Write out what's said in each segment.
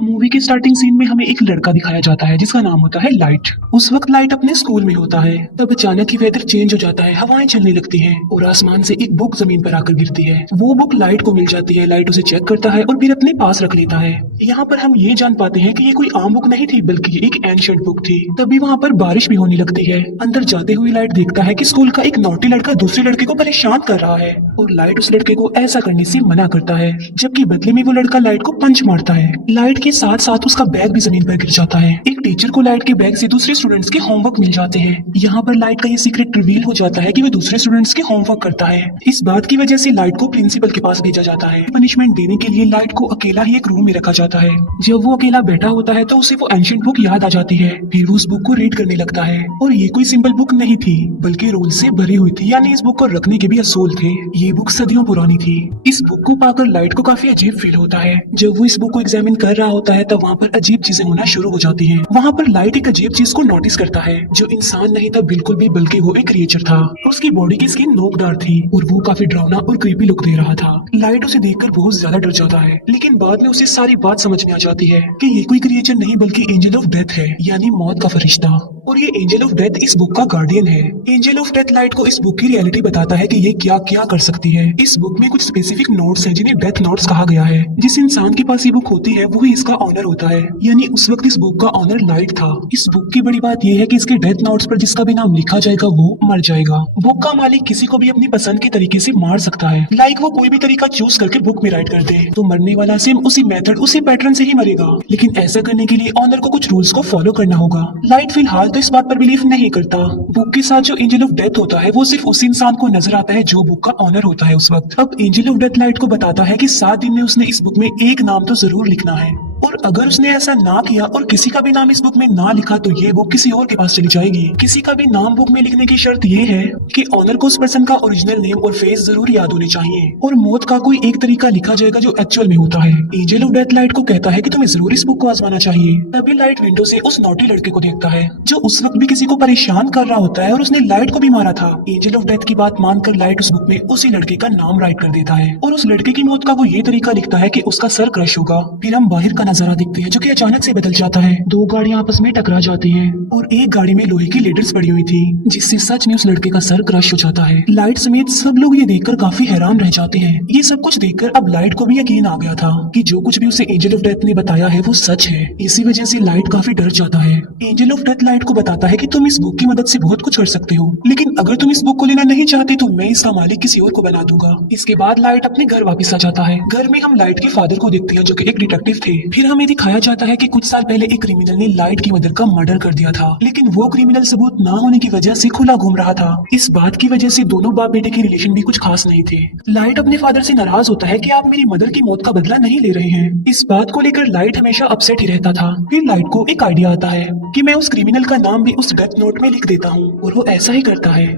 Movie के starting scene में हमें एक लड़का दिखाया जाता है जिसका नाम होता है लाइट। उस वक्त लाइट अपने स्कूल में होता है, तब अचानक ही वेदर चेंज हो जाता है, हवाएं चलने लगती हैं और आसमान से एक बुक जमीन पर आकर गिरती है। वो बुक लाइट को मिल जाती है, लाइट उसे चेक करता है और फिर अपने पास रख लेता है। यहाँ पर हम ये जान पाते हैं कि ये कोई आम बुक नहीं थी बल्कि ये एक एंशिएंट बुक थी। तभी वहाँ पर बारिश भी होने लगती है। अंदर जाते हुए लाइट देखता है कि स्कूल का एक नॉटी लड़का दूसरे लड़के को परेशान कर रहा है और लाइट उस लड़के को ऐसा करने से मना करता है, जबकि बदले में वो लड़का लाइट को पंच मारता है। लाइट के साथ साथ उसका बैग भी जमीन पर गिर जाता है। एक टीचर को लाइट के बैग से दूसरे स्टूडेंट्स के होमवर्क मिल जाते हैं। यहाँ पर लाइट का ये सीक्रेट रिवील हो जाता है कि वो दूसरे स्टूडेंट्स के होमवर्क करता है। इस बात की वजह से लाइट को प्रिंसिपल के पास भेजा जाता है। पनिशमेंट देने के लिए लाइट को अकेला ही एक रूम में रखा जाता है। जब वो अकेला बैठा होता है तो उसे वो एंशिएंट बुक याद आ जाती है। फिर वो उस बुक को रीड करने लगता है और ये कोई सिंपल बुक नहीं थी बल्कि रोल से भरी हुई थी, यानी इस बुक को रखने के भी असूल थे। ये बुक सदियों पुरानी थी। इस बुक को पाकर लाइट को काफी अजीब फील होता है। जब वो इस बुक को एग्जामिन कर रहा होता है तब वहाँ पर अजीब चीजें होना शुरू हो जाती हैं। वहाँ पर लाइट एक अजीब चीज को नोटिस करता है जो इंसान नहीं था बिल्कुल भी, बल्कि वो एक क्रिएचर था। उसकी बॉडी की स्किन नोकदार थी और वो काफी डरावना और क्रीपी लुक दे रहा था। लाइट उसे देखकर बहुत ज्यादा डर जाता है, लेकिन बाद में उसे सारी बात समझ में आ जाती है कि ये कोई क्रिएचर नहीं बल्कि एंजल ऑफ डेथ है, यानी मौत का फरिश्ता। और ये एंजल ऑफ डेथ इस बुक का गार्डियन है। एंजल ऑफ डेथ लाइट को इस बुक की रियलिटी बताता है कि ये क्या क्या कर सकती है। इस बुक में कुछ स्पेसिफिक नोट्स हैं जिन्हें डेथ नोट्स कहा गया है। जिस इंसान के पास ये बुक होती है वही इसका ऑनर होता है, यानी उस वक्त इस बुक का ऑनर लाइट था। इस बुक की बड़ी बात यह है कि इसके डेथ नोट्स पर जिसका भी नाम लिखा जाएगा वो मर जाएगा। बुक का मालिक किसी को भी अपनी पसंद के तरीके से मार सकता है, लाइक वो कोई भी तरीका चूज करके बुक में राइट कर दे तो मरने वाला सेम उसी मेथड उसी पैटर्न से ही मरेगा। लेकिन ऐसा करने के लिए ऑनर को कुछ रूल्स को फॉलो करना होगा। लाइट फिलहाल तो इस बात पर बिलीव नहीं करता। बुक के साथ जो एंजल ऑफ डेथ होता है वो सिर्फ उस इंसान को नजर आता है जो बुक का ऑनर होता है उस वक्त। अब एंजल ऑफ डेथ लाइट को बताता है कि 7 दिन में उसने इस बुक में एक नाम तो जरूर लिखना है और अगर उसने ऐसा ना किया और किसी का भी नाम इस बुक में ना लिखा तो ये बुक किसी और के पास चली जाएगी। किसी का भी नाम बुक में लिखने की शर्त ये है कि ऑनर को उस पर्सन का ओरिजिनल नेम और फेस जरूर याद होने चाहिए और मौत का कोई एक तरीका लिखा जाएगा जो एक्चुअल में होता है। एंजल ऑफ डेथ लाइट को कहता है कि तुम्हें जरूर इस बुक को आजमाना चाहिए। तभी लाइट विंडो से उस नोटी लड़के को देखता है जो उस वक्त भी किसी को परेशान कर रहा होता है और उसने लाइट को भी मारा था। एंजल ऑफ डेथ की बात मानकर लाइट उस बुक में उसी लड़के का नाम राइट कर देता है और उस लड़के की मौत का वो ये तरीका लिखता है कि उसका सर क्रश होगा। फिर हम बाहर का नजारा देखते हैं जो अचानक से बदल जाता है। 2 गाड़ियां आपस में टकरा जाती हैं और एक गाड़ी में लोहे की लेडर्स पड़ी हुई थी जिससे सच में उस लड़के का सर क्रश हो जाता है। लाइट समेत सब लोग ये देखकर काफी हैरान रह जाते हैं। ये सब कुछ देखकर अब लाइट को भी यकीन आ गया था कि जो कुछ भी उसे एंजल ऑफ डेथ ने बताया है वो सच है। इसी वजह से लाइट काफी डर जाता है। एंजल ऑफ डेथ लाइट को बताता है कि तुम इस बुक की मदद से बहुत कुछ कर सकते हो, लेकिन अगर तुम इस बुक को लेना नहीं चाहते तो मैं इसका मालिक किसी और को बना दूंगा। इसके बाद लाइट अपने घर वापस आ जाता है। घर में हम लाइट के फादर को देखते हैं जो कि एक डिटेक्टिव थे। फिर हमें दिखाया जाता है कि कुछ साल पहले एक क्रिमिनल ने लाइट की मदर का मर्डर कर दिया था, लेकिन वो क्रिमिनल सबूत ना होने की वजह से खुला घूम रहा था। इस बात की वजह से दोनों बाप बेटे के रिलेशन भी कुछ खास नहीं थे। लाइट अपने फादर से नाराज होता है कि आप मेरी मदर की मौत का बदला नहीं ले रहे हैं। इस बात को लेकर लाइट हमेशा अपसेट ही रहता था। फिर लाइट को एक आइडिया आता है कि मैं उस क्रिमिनल का नाम भी उस डेथ नोट में लिख देता हूँ और वो ऐसा ही करता है।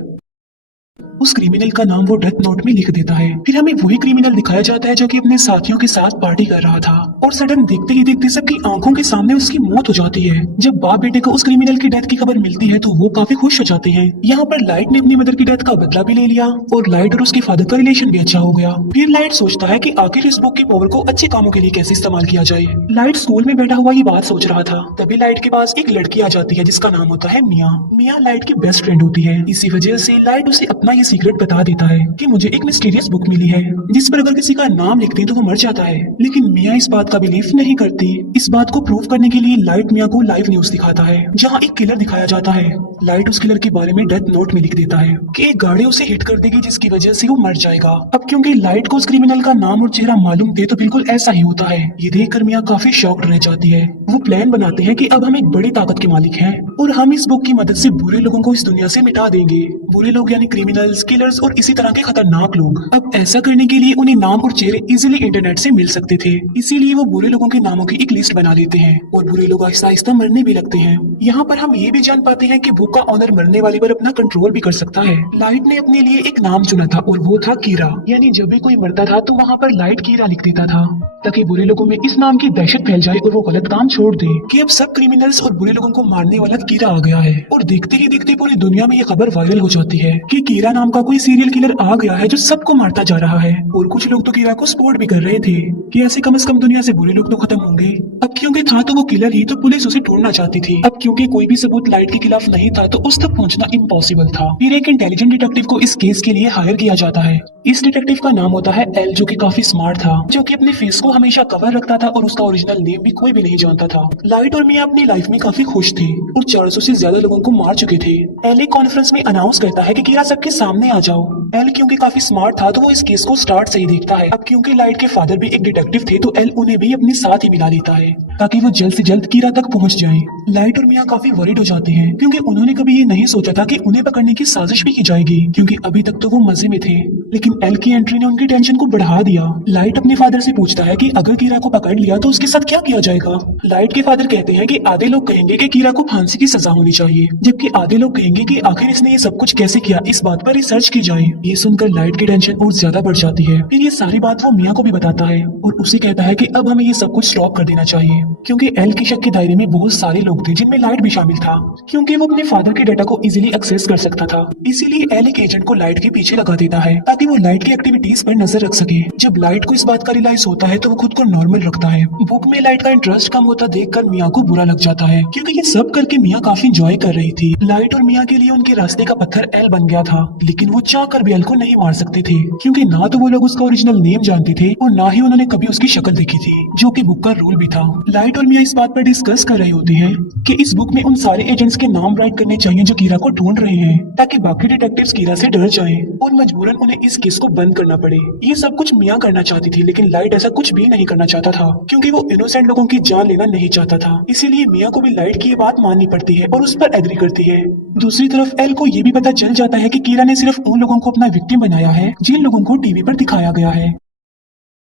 उस क्रिमिनल का नाम वो डेथ नोट में लिख देता है। फिर हमें वही क्रिमिनल दिखाया जाता है जो कि अपने साथियों के साथ पार्टी कर रहा था और सडन देखते ही देखते सबकी आंखों के सामने उसकी मौत हो जाती है। जब बाप बेटे को उस क्रिमिनल की डेथ की खबर मिलती है तो वो काफी खुश हो जाते हैं। यहाँ पर लाइट ने अपनी मदर की डेथ का बदला भी ले लिया और लाइट और उसके फादर का रिलेशन भी अच्छा हो गया। फिर लाइट सोचता है कि आखिर इस बुक की पावर को अच्छे कामों के लिए कैसे इस्तेमाल किया जाए। लाइट स्कूल में बैठा हुआ ये बात सोच रहा था, तभी लाइट के पास एक लड़की आ जाती है जिसका नाम होता है मिया। मिया लाइट की बेस्ट फ्रेंड होती है। इसी वजह से लाइट उसे अपना ये सीक्रेट बता देता है कि मुझे एक मिस्टीरियस बुक मिली है जिस पर अगर किसी का नाम लिखते हैं तो वो मर जाता है। लेकिन मिया इस बात का बिलीव नहीं करती। इस बात को प्रूव करने के लिए लाइट मिया को लाइव न्यूज दिखाता है जहाँ एक किलर दिखाया जाता है। लाइट उस किलर के बारे में डेथ नोट में लिख देता है कि एक गाड़ी उसे हिट कर देगी जिसकी वजह से वो मर जाएगा। अब क्योंकि लाइट को उस क्रिमिनल का नाम और चेहरा मालूम थे तो बिल्कुल ऐसा ही होता है। ये देखकर मिया काफी शॉक्ड रह जाती है। वो प्लान बनाते हैं कि अब हम एक बड़ी ताकत के मालिक हैं और हम इस बुक की मदद से बुरे लोगों को इस दुनिया से मिटा देंगे। बुरे लोग यानी क्रिमिनल्स, किलर्स और इसी तरह के खतरनाक लोग। अब ऐसा करने के लिए उन्हें नाम और चेहरे इजीली इंटरनेट से मिल सकते थे, इसीलिए वो बुरे लोगों के नामों की एक लिस्ट बना लेते हैं और बुरे लोग आहिस्ता आहिस्ता मरने भी लगते हैं। यहाँ पर हम ये भी जान पाते हैं कि बुक का ऑनर मरने वाले पर अपना कंट्रोल भी कर सकता है। लाइट ने अपने लिए एक नाम चुना था और वो था कीरा। यानी जब भी कोई मरता था तो वहाँ पर लाइट कीरा लिख देता था ताकि बुरे लोगों में इस नाम की दहशत फैल जाए और वो गलत काम छोड़ दे कि अब सब क्रिमिनल्स और बुरे लोगों को मारने वाला कीरा आ गया है। और देखते ही देखते पूरी दुनिया में ये खबर वायरल हो जाती है कि कीरा नाम का कोई सीरियल किलर आ गया है जो सबको मारता जा रहा है। और कुछ लोग तो कीरा को सपोर्ट भी कर रहे थे कि ऐसे कम से कम दुनिया से बुरे लोग तो खत्म होंगे। अब क्योंकि था तो वो किलर ही, तो पुलिस उसे ढूंढना चाहती थी। अब क्योंकि कोई भी सबूत लाइट के खिलाफ नहीं था तो उस तक पहुंचना इम्पॉसिबल था। फिर एक इंटेलिजेंट डिटेक्टिव को इस केस के लिए हायर किया जाता है। इस डिटेक्टिव का नाम होता है एल, जो कि काफी स्मार्ट था, जो कि अपने फेस को हमेशा कवर रखता था और उसका ओरिजिनल नेम भी कोई भी नहीं जानता था। लाइट और मिया अपनी लाइफ में काफी खुश थे और 400 से ज्यादा लोगों को मार चुके थे। एल एक कॉन्फ्रेंस में अनाउंस करता है कि कीरा सबके सामने आ जाओ। एल क्योंकि काफी स्मार्ट था तो वो इस केस को स्टार्ट से ही देखता है। अब क्योंकि लाइट के फादर भी एक डिटेक्टिव थे तो एल उन्हें भी अपने साथ ही मिला लेता है ताकि वो जल्द से जल्द कीरा तक पहुंच जाए। लाइट और मिया काफी वरीड हो जाते हैं क्योंकि उन्होंने कभी ये नहीं सोचा था कि उन्हें पकड़ने की साजिश भी की जाएगी, क्योंकि अभी तक तो वो मजे में थे। लेकिन एल की एंट्री ने उनकी टेंशन को बढ़ा दिया। लाइट अपने फादर से पूछता है कि अगर कीरा को पकड़ लिया तो उसके साथ क्या किया जाएगा। लाइट के फादर कहते हैं कि आधे लोग कहेंगे कि कीरा को फांसी की सजा होनी चाहिए, जबकि आधे लोग कहेंगे कि आखिर इसने ये सब कुछ कैसे किया, इस बात पर रिसर्च की जाए। ये सुनकर लाइट की टेंशन और ज्यादा बढ़ जाती है। फिर ये सारी बात वो मिया को भी बताता है और उसे कहता है कि अब हमें ये सब कुछ स्टॉप कर देना चाहिए, क्योंकि एल की शक के दायरे में बहुत सारे लोग थे जिनमें लाइट भी शामिल था, क्योंकि वो अपने फादर के डाटा को इजीली एक्सेस कर सकता था। इसीलिए एल एक एजेंट को लाइट के पीछे लगा देता है ताकि वो लाइट की एक्टिविटीज पर नजर रख सके। जब लाइट को इस बात का रियलाइज होता है तो वो खुद को नॉर्मल रखता है। बुक में लाइट का इंटरेस्ट कम होता देखकर मिया को बुरा लग जाता है, क्योंकि ये सब करके मिया काफी एंजॉय कर रही थी। लाइट और मिया के लिए उनके रास्ते का पत्थर एल बन गया था, लेकिन वो चाह कर भी एल को नहीं मार सकते थे, क्योंकि ना तो वो लोग उसका ओरिजिनल नेम जानते थे और ना ही उन्होंने कभी उसकी शक्ल देखी थी, जो कि बुक का रूल भी था। लाइट और मिया इस बात पर डिस्कस कर रहे होते हैं कि इस बुक में उन सारे एजेंट्स के नाम राइट करने चाहिए जो कीरा को ढूंढ रहे हैं, ताकि बाकी डिटेक्टिव्स कीरा से डर जाएं और मजबूरन उन्हें इस केस को बंद करना पड़े। ये सब कुछ मिया करना चाहती थी, लेकिन लाइट ऐसा कुछ भी नहीं करना चाहता था, क्योंकि वो इनोसेंट लोगों की जान लेना नहीं चाहता था। इसीलिए मिया को भी लाइट की ये बात माननी पड़ती है और उस पर एग्री करती है। दूसरी तरफ एल को ये भी पता चल जाता है कि कीरा ने सिर्फ उन लोगों को अपना विक्टिम बनाया है जिन लोगों को टीवी पर दिखाया गया है,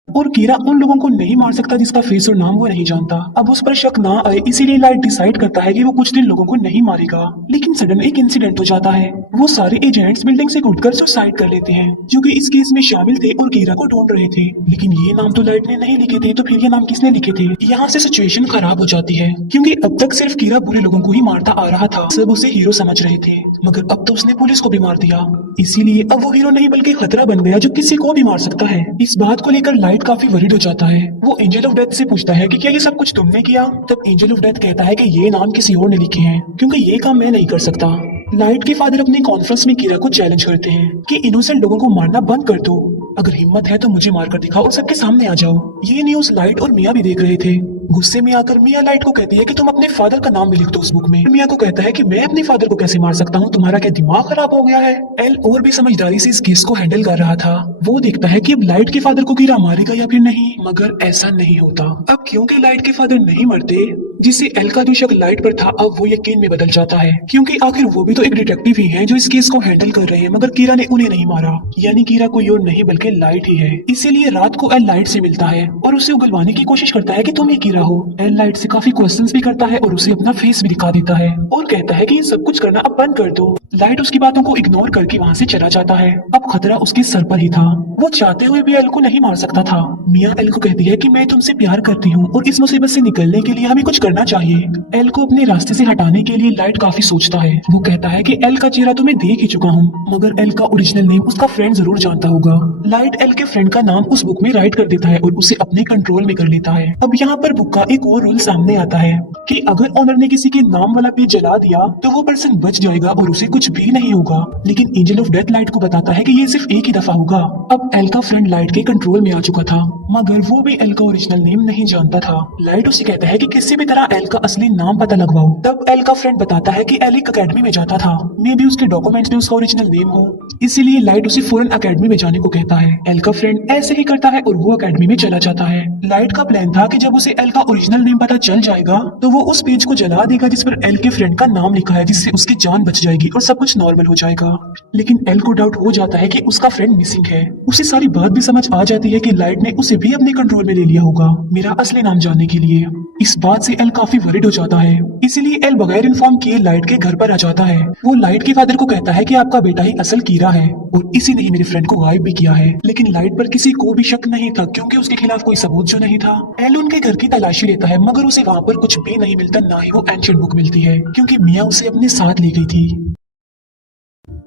और कीरा उन लोगों को नहीं मार सकता जिसका फेस और नाम वो नहीं जानता। अब उस पर शक ना आए इसीलिए लाइट डिसाइड करता है कि वो कुछ दिन लोगों को नहीं मारेगा। लेकिन सडन एक इंसिडेंट हो जाता है। वो सारे एजेंट्स बिल्डिंग से कूदकर सुसाइड कर लेते हैं, जो कि इस केस में शामिल थे और कीरा को ढूंढ रहे थे। लेकिन ये नाम तो लाइट ने नहीं लिखे थे, तो फिर ये नाम किसने लिखे थे। यहाँ से सिचुएशन खराब हो जाती है, क्योंकि अब तक सिर्फ कीरा बुरे लोगों को ही मारता आ रहा था। सब उसे हीरो समझ रहे थे, मगर अब तो उसने पुलिस को भी मार दिया। इसीलिए अब वो हीरो नहीं बल्कि खतरा बन गया जो किसी को भी मार सकता है। इस बात को लेकर लाइट काफी वरीड हो जाता है। वो एंजल ऑफ डेथ से पूछता है कि क्या ये सब कुछ तुमने किया। तब एंजल ऑफ डेथ कहता है कि ये नाम किसी और ने लिखे हैं, क्योंकि ये काम मैं नहीं कर सकता। लाइट के फादर अपनी कॉन्फ्रेंस में कीरा को चैलेंज करते हैं कि इनोसेंट लोगों को मारना बंद कर दो। अगर हिम्मत है तो मुझे मारकर दिखाओ और सबके सामने आ जाओ। ये न्यूज लाइट और मिया भी देख रहे थे। गुस्से में आकर मिया लाइट को कहती है कि तुम अपने फादर का नाम भी लिख दो उस बुक में। मिया को कहता है कि मैं अपने फादर को कैसे मार सकता हूँ, तुम्हारा क्या दिमाग खराब हो गया है। एल और भी समझदारी से इस केस को हैंडल कर रहा था। वो देखता है कि अब लाइट के फादर को कीरा मारेगा या फिर नहीं, मगर ऐसा नहीं होता। अब क्योंकि लाइट के फादर नहीं मरते, जिससे एल का जो शक लाइट पर था अब वो यकीन में बदल जाता है, क्योंकि आखिर वो भी तो एक डिटेक्टिव ही है जो इस केस को हैंडल कर रहे हैं, मगर कीरा ने उन्हें नहीं मारा। यानी कीरा कोई और नहीं बल्कि लाइट ही है। इसीलिए रात को एल लाइट से मिलता है और उसे उगलवाने की कोशिश करता है कि तुम ही कीरा हो। एल लाइट से काफी क्वेश्चंस भी करता है और उसे अपना फेस भी दिखा देता है और कहता है कि ये सब कुछ करना अब बंद कर दो। लाइट उसकी बातों को इग्नोर करके वहाँ से चला जाता है। अब खतरा उसके सर पर ही था। वो चाहते हुए भी एल को नहीं मार सकता था। मिया एल को कहती है कि मैं तुमसे प्यार करती हूँ और इस मुसीबत से निकलने के लिए हमें कुछ करना चाहिए। एल को अपने रास्ते से हटाने के लिए लाइट काफी सोचता है। वो कहता है कि एल का चेहरा तो मैं देख ही चुका हूँ, मगर एल का ओरिजिनल नेम उसका फ्रेंड जरूर जानता होगा। लाइट एल के फ्रेंड का नाम उस बुक में राइट कर देता है और उसे अपने कंट्रोल में कर लेता है। अब यहाँ पर बुक का एक और रूल सामने आता है कि अगर ऑनर ने किसी के नाम वाला पेज जला दिया तो वो पर्सन बच जाएगा और उसे कुछ भी नहीं होगा। लेकिन एंजल ऑफ डेथ लाइट को बताता है कि ये सिर्फ एक ही दफा होगा। अब एल का फ्रेंड लाइट के कंट्रोल में आ चुका था, मगर वो भी एल का ओरिजिनल नेम नहीं जानता था। लाइट उसे कहता है कि किसी भी तरह एल का असली नाम पता लगवाओ। तब एल का फ्रेंड बताता है कि एल एक अकेडमी में जाता था, मे भी उसके डॉक्यूमेंट्स में उसका ओरिजिनल नेम हो, इसीलिए लाइट उसे फौरन अकेडमी में जाने को कहता है। एल का फ्रेंड ऐसे ही करता है और वो अकेडमी में चला जाता है। लाइट का प्लान था कि जब उसे एल का ओरिजिनल नेम पता चल जाएगा तो वो उस पेज को जला देगा जिस पर एल के फ्रेंड का नाम लिखा है, जिससे उसकी जान बच जाएगी और सब कुछ नॉर्मल हो जाएगा। लेकिन एल को डाउट हो जाता है कि उसका फ्रेंड मिसिंग है। उसे सारी बात भी समझ आ जाती है कि लाइट ने उसे भी अपने अपने कंट्रोल में ले लिया होगा मेरा असली नाम जानने के लिए। इस बात से एल काफी वरिड हो जाता है, इसीलिए एल बगैर इन्फॉर्म किए लाइट के घर पर आ जाता है। वो लाइट के फादर को कहता है कि आपका बेटा ही असल कीरा है और इसी ने ही मेरे फ्रेंड को गायब भी किया है। लेकिन लाइट पर किसी को भी शक नहीं था क्योंकि उसके खिलाफ कोई सबूत जो नहीं था। एल उनके घर की तलाशी लेता है मगर उसे वहाँ पर कुछ भी नहीं मिलता, ना ही वो एंशिएंट बुक मिलती है क्योंकि मिया उसे अपने साथ ले गई थी।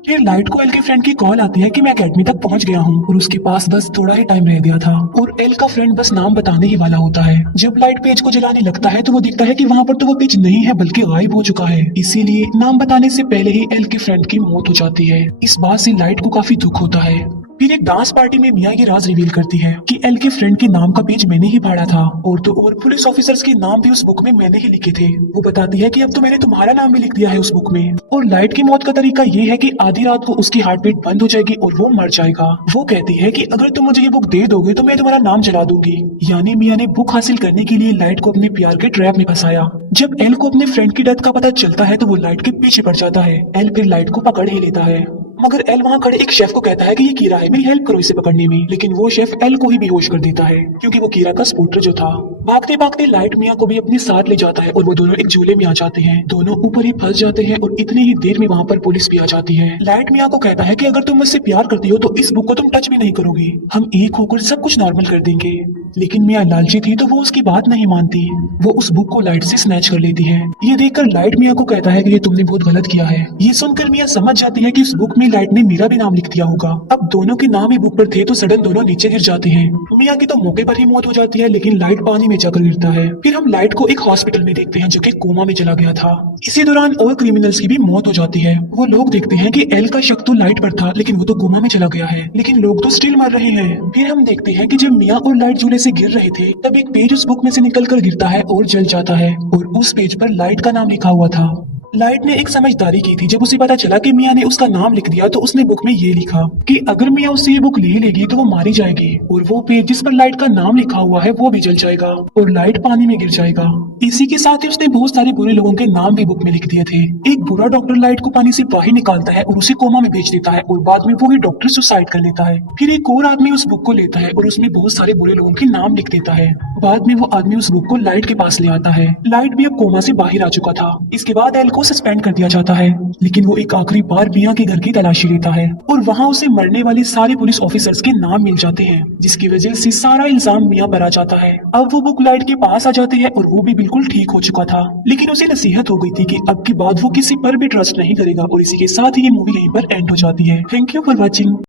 फिर लाइट को एल के फ्रेंड की कॉल आती है कि मैं एकेडमी तक पहुंच गया हूं और उसके पास बस थोड़ा ही टाइम रह गया था और एल का फ्रेंड बस नाम बताने ही वाला होता है। जब लाइट पेज को जलाने लगता है तो वो दिखता है कि वहां पर तो वो पेज नहीं है बल्कि गायब हो चुका है। इसीलिए नाम बताने से पहले ही एल के फ्रेंड की मौत हो जाती है। इस बात से लाइट को काफी दुख होता है। फिर एक डांस पार्टी में मिया ये राज रिवील करती है कि एल के फ्रेंड के नाम का पेज मैंने ही फाड़ा था और तो और पुलिस ऑफिसर्स के नाम भी उस बुक में मैंने ही लिखे थे। वो बताती है कि अब तो मैंने तुम्हारा नाम भी लिख दिया है उस बुक में। और लाइट की मौत का तरीका ये है कि आधी रात को उसकी हार्ट बीट बंद हो जाएगी और वो मर जाएगा। वो कहती है कि अगर तुम मुझे ये बुक दे दोगे तो मैं तुम्हारा नाम जला दूंगी। यानी मिया ने बुक हासिल करने के लिए लाइट को अपने प्यार के ट्रैप में फंसाया। जब एल को अपने फ्रेंड की डेथ का पता चलता है तो वो लाइट के पीछे पड़ जाता है। एल फिर लाइट को पकड़ ही लेता है मगर एल वहाँ खड़े एक शेफ को कहता है कि ये कीरा है, मेरी हेल्प करो इसे पकड़ने में। लेकिन वो शेफ एल को ही बेहोश कर देता है क्योंकि वो कीरा का स्पोर्टर जो था। भागते भागते लाइट मिया को भी अपने साथ ले जाता है और वो दोनों एक झूले में आ जाते हैं। दोनों ऊपर ही फंस जाते हैं और इतनी ही देर में वहाँ पर पुलिस भी आ जाती है। लाइट मिया को कहता है कि अगर तुम मुझसे प्यार करती हो तो इस बुक को तुम टच भी नहीं करोगी, हम एक होकर सब कुछ नॉर्मल कर देंगे। लेकिन मिया लालची थी तो वो उसकी बात नहीं मानती। वो उस बुक को लाइट से स्नैच कर लेती है। ये देखकर लाइट मिया को कहता है कि ये तुमने बहुत गलत किया है। ये सुनकर मिया समझ जाती है कि उस बुक में लाइट ने मेरा भी नाम लिख दिया होगा। अब दोनों के नाम ही बुक पर थे तो सडन दोनों नीचे गिर जाते हैं। मिया की तो मौके पर ही मौत हो जाती है लेकिन लाइट पानी में जाकर गिरता है। फिर हम लाइट को एक हॉस्पिटल में देखते हैं जो कि कोमा में चला गया था। इसी दौरान और क्रिमिनल्स की भी मौत हो जाती है। वो लोग देखते हैं कि एल का शक तो लाइट पर था लेकिन वो तो कोमा में चला गया है, लेकिन लोग तो स्टिल मर रहे हैं। फिर हम देखते हैं कि जब मिया और लाइट झूले से गिर रहे थे तब एक पेज उस बुक में से निकलकर गिरता है और जल जाता है और उस पेज पर लाइट का नाम लिखा हुआ था। लाइट ने एक समझदारी की थी, जब उसे पता चला कि मिया ने उसका नाम लिख दिया तो उसने बुक में ये लिखा कि अगर मिया उससे ये बुक ले लेगी तो वो मारी जाएगी और वो पेज जिस पर लाइट का नाम लिखा हुआ है वो भी जल जाएगा और लाइट पानी में गिर जाएगा। इसी के साथ ही उसने बहुत सारे बुरे लोगों के नाम भी बुक में लिख दिए थे। एक बुरा डॉक्टर लाइट को पानी से बाहर निकालता है और उसे कोमा में भेज देता है और बाद में वो ही डॉक्टर सुसाइड कर लेता है। फिर एक और आदमी उस बुक को लेता है और उसमें बहुत सारे बुरे लोगों के नाम लिख देता है। बाद में वो आदमी उस बुक को लाइट के पास ले आता है। लाइट भी अब कोमा से बाहर आ चुका था। इसके बाद एल को सस्पेंड कर दिया जाता है लेकिन वो एक आखिरी बार मिया के घर की तलाशी लेता है और वहाँ उसे मरने वाले सारे पुलिस ऑफिसर्स के नाम मिल जाते हैं, जिसकी वजह से सारा इल्जाम मिया पर आ जाता है। अब वो बुक लाइट के पास आ जाती है और वो भी बिल्कुल ठीक हो चुका था, लेकिन उसे नसीहत हो गई थी कि अब की बाद वो किसी पर भी ट्रस्ट नहीं करेगा। और इसी के साथ ही ये मूवी यहीं पर एंड हो जाती है। Thank you for watching.